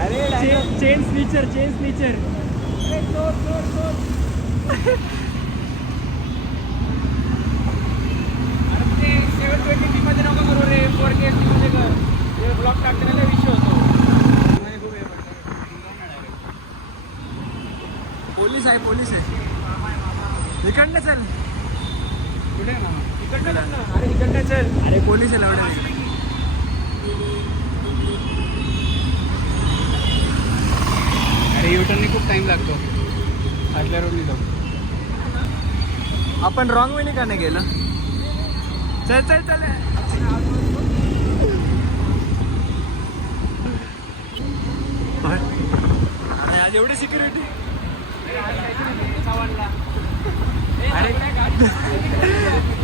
अरे chain स्नीचर block टाकताना विषय होतो. पोलीस आहे इकडनं चल. कुठे अरे इकडनं चल. अरे पोलीस आहे एवढं. अरे युटर्नने खूप टाइम लागतो. आतल्या रोडनी जाऊ. आपण रॉंग वेने का नाही गेलं. चल अरे आज एवढी सिक्युरिटी.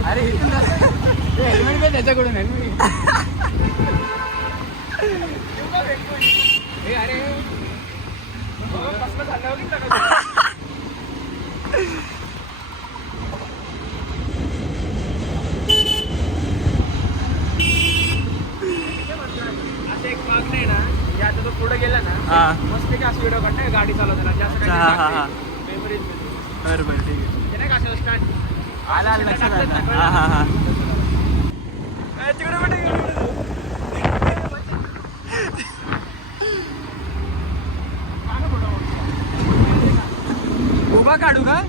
अरे हेल्मेट काय त्याच्याकडून आहे. अरे असं एक माग नाही ना. आता तो पुढे गेला ना मस्त की असं व्हिडिओ काढणार गाडी चालवताना जास्त मेमरीज. बरं ठीक आहे. नाही का असं स्टार्ट आला लक्षात आलं. तिकडे कुठे उभा काढू का.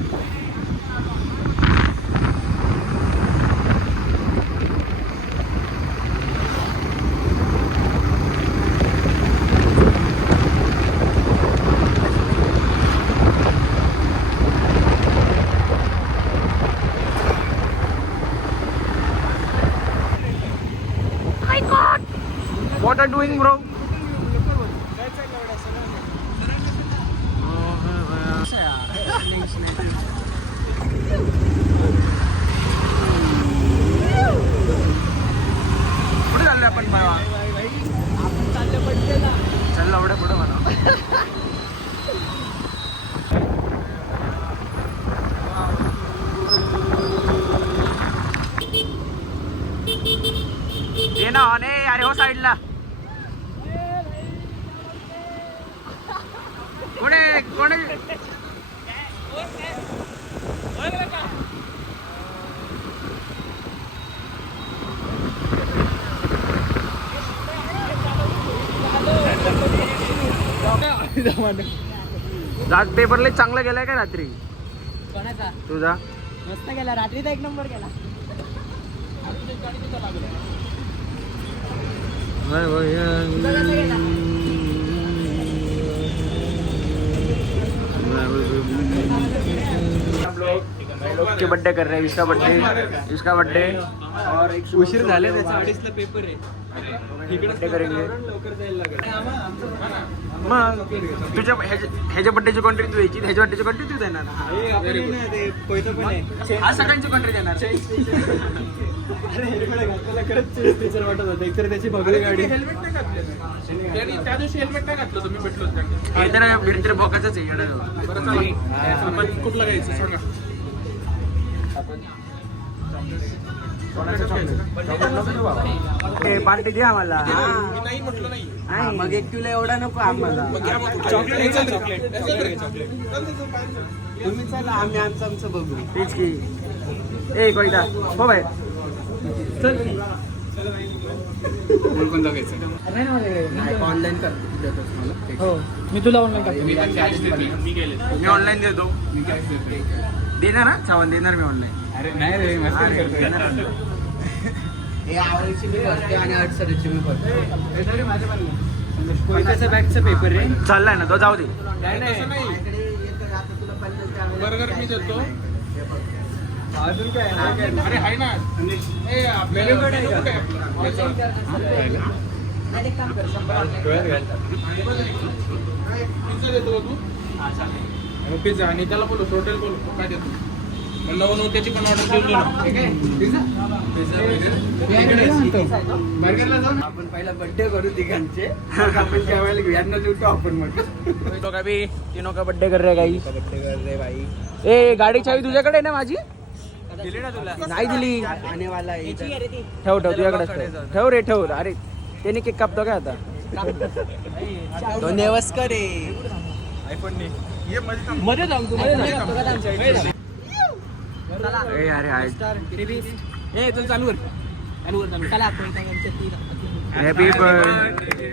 What are you doing, bro? कुठे चाललोय आपण बाबा. आपण चाललो पडलेला. चाललो एवढं पुढं म्हणा. ये ना अरे हो साईडला. कोणे जात पेपरला चांगला गेलाय का रात्री. कोणाचा तुझा. मस्त गेला रात्रीचा. एक नंबर गेला. के बर्थडे कर रहे हैं. इसका बर्थडे और एक उशीर झाले. त्याचा 2:30 ला पेपर आहे. बर्थडे करेंगे मग. तुझ्या ह्याच्या बर्थडेची कॉन्ट्री तू द्यायची. ह्याच्या बर्थडेची कॉन्ट्री तू देणार. आज सगळ्यांची कॉन्ट्री देणार. टीचर वाटत होतं. एकतर त्याची भगवी गाडी. त्या दिवशी हेल्मेट नाही घातलं. तुम्ही भेटलो तर बोकाचाच आहे. आपण कुठला घ्यायचं सांगा. पार्टी द्या आम्हाला. नाही म्हटलं नाही. मग एक किलो एवढा नको आम्हाला. चॉकलेट तुम्ही चला. आम्ही आमचं बघू. तेच की. ए कोयता हो बाय. चल कोण जायचं. ऑनलाईन कर. हो मी तुला ऑनलाईन करतो. मी ऑनलाईन देतो. देणार ना सामान. देणार मी ऑनलाईन. अरे नाही रे आणि अडचणीची मी बॅगचा पेपर रे. चाललाय ना तो. जाऊ दे. बर्गर मी देतो. अजून काय. अरे आहे ना. पिझ्झा देतो तू. पिझ्झा आणि त्याला बोलू. हॉटेल बोलू. काय देतो. नऊ त्याची पण ऑर्डर देऊ ना. आपण पहिला बर्थडे करू तिघांचे. आपण जेवायला घेऊ. यांना देऊ आपण. मग तीनों का बर्थडे कर रहे भाई. ए गाडी चावी तुझ्याकडे आहे ना माझी. नाही दिली. ठेव तुझ्याकडे ठेव रे ठेव. अरे त्याने केक कापतो काय आता. नेवस्कर मध्ये सांगतो चालू कर. Happy birthday.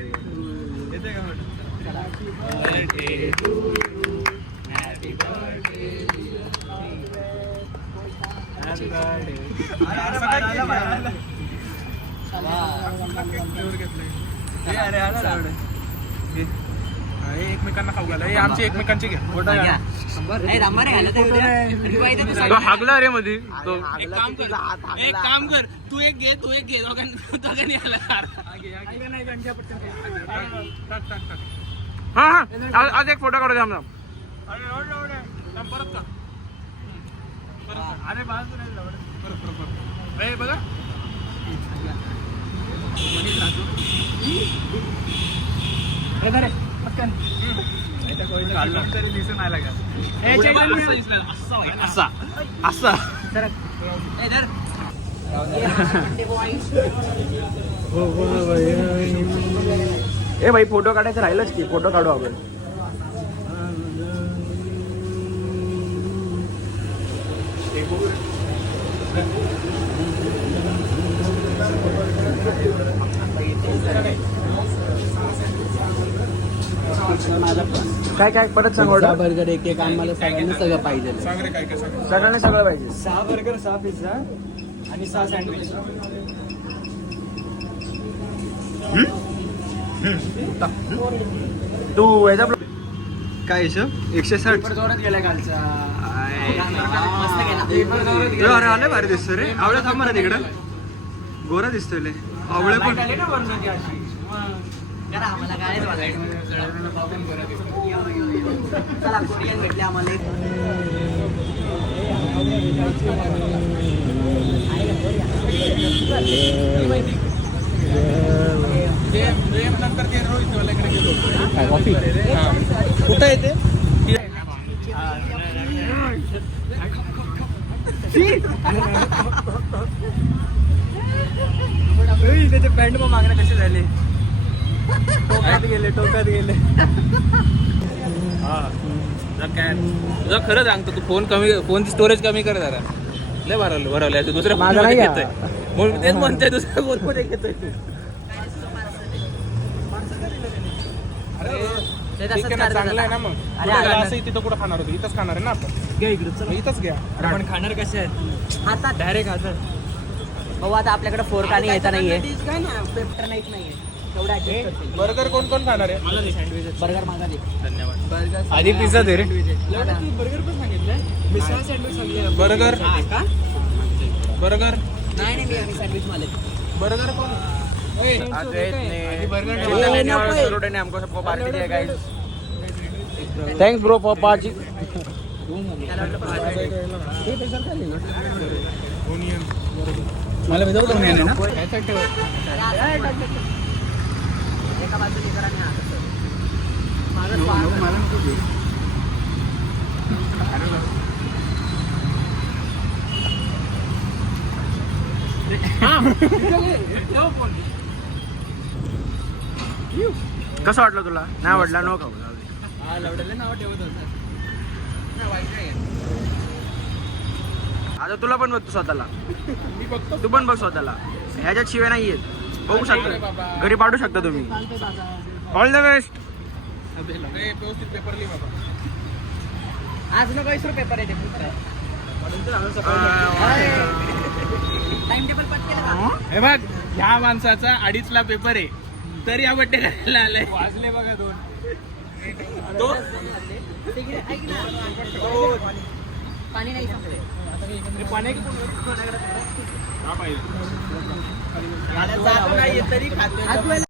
एकमेकांना खाऊ घाला. आमची एकमेकांची घ्या. हागला रे मध्ये. एक काम कर तू एक घे दोघांनी हा आज एक फोटो काढू द्या आम्हाला. परत का अरे बघा ए भाई फोटो काढायचं राहिलंच की. फोटो काढू आपण. काय काय परत सांग. ऑर्डर बर्गर एक आम्हाला सगळ्यांना सगळं पाहिजे. सगळ्यांना सगळं पाहिजे. 6 बर्गर 6 पिझ्झा आणि 6 सँडविच. तू ह्याचा काय 160 जोरात गेलाय कालचा. अरे आले भारी दिसतो रे. आवळ्या थांब ना तिकडं. गोरा दिसतोय. आवळे पण आम्हाला काय भेटले आम्हाला. कुठं येते त्याचे पॅन्ट मग मागण्या कसे झाले. टोकात गेले. तुझं खरं सांगतो तू फोनची स्टोरेज कमी कर जरा. लय भरवलं दुसऱ्या माझा नाही घेतोय म्हणून तेच म्हणतोय. दुसऱ्या फोन मध्ये घेतोय तू. चांगलं आहे ना. मग तिथं कुठं खाणार होतो. इथंच खाणार आहे ना आपण. घ्या इकडे इथंच घ्या. आपण खाणार कसे आहेत हातात डायरेक्ट हातात. भाऊ आता आपल्याकडे फोर्क आणि येता नाहीये. बर्गर कोण कोण खाणार आहे. बर्गर मागा दे. धन्यवाद. आधी पिझ्झा दे रे. बर्गर पण सांगितलंय. मिसळ सँडविच सांगितलं. बर्गर नाही सँडविच मला. बर्गर कोण हमको सबको पार्टी दिया guys. Thanks bro for party. मला विदाउट ओनियन ना. एका बाजूने करा ना. कसं वाटलं तुला. नाही वाटलं नो खाऊ. नाव ठेवत होता. आता तुला पण बघतो स्वतःला. तू पण बघ स्वतःला. ह्याच्यात शिवाय नाही येत. बघू शकता घरी पाठवू शकता तुम्ही. All the best. पेपर लिह बाबा. आज नको 20 पेपर आहे. टाइम टेबल पट केलं. हे बघ ह्या माणसाचा 2:30ला पेपर आहे तरी या बड्डे करायला आलाय. वाजले बघा 2. पाणी नाही संपले. पाणी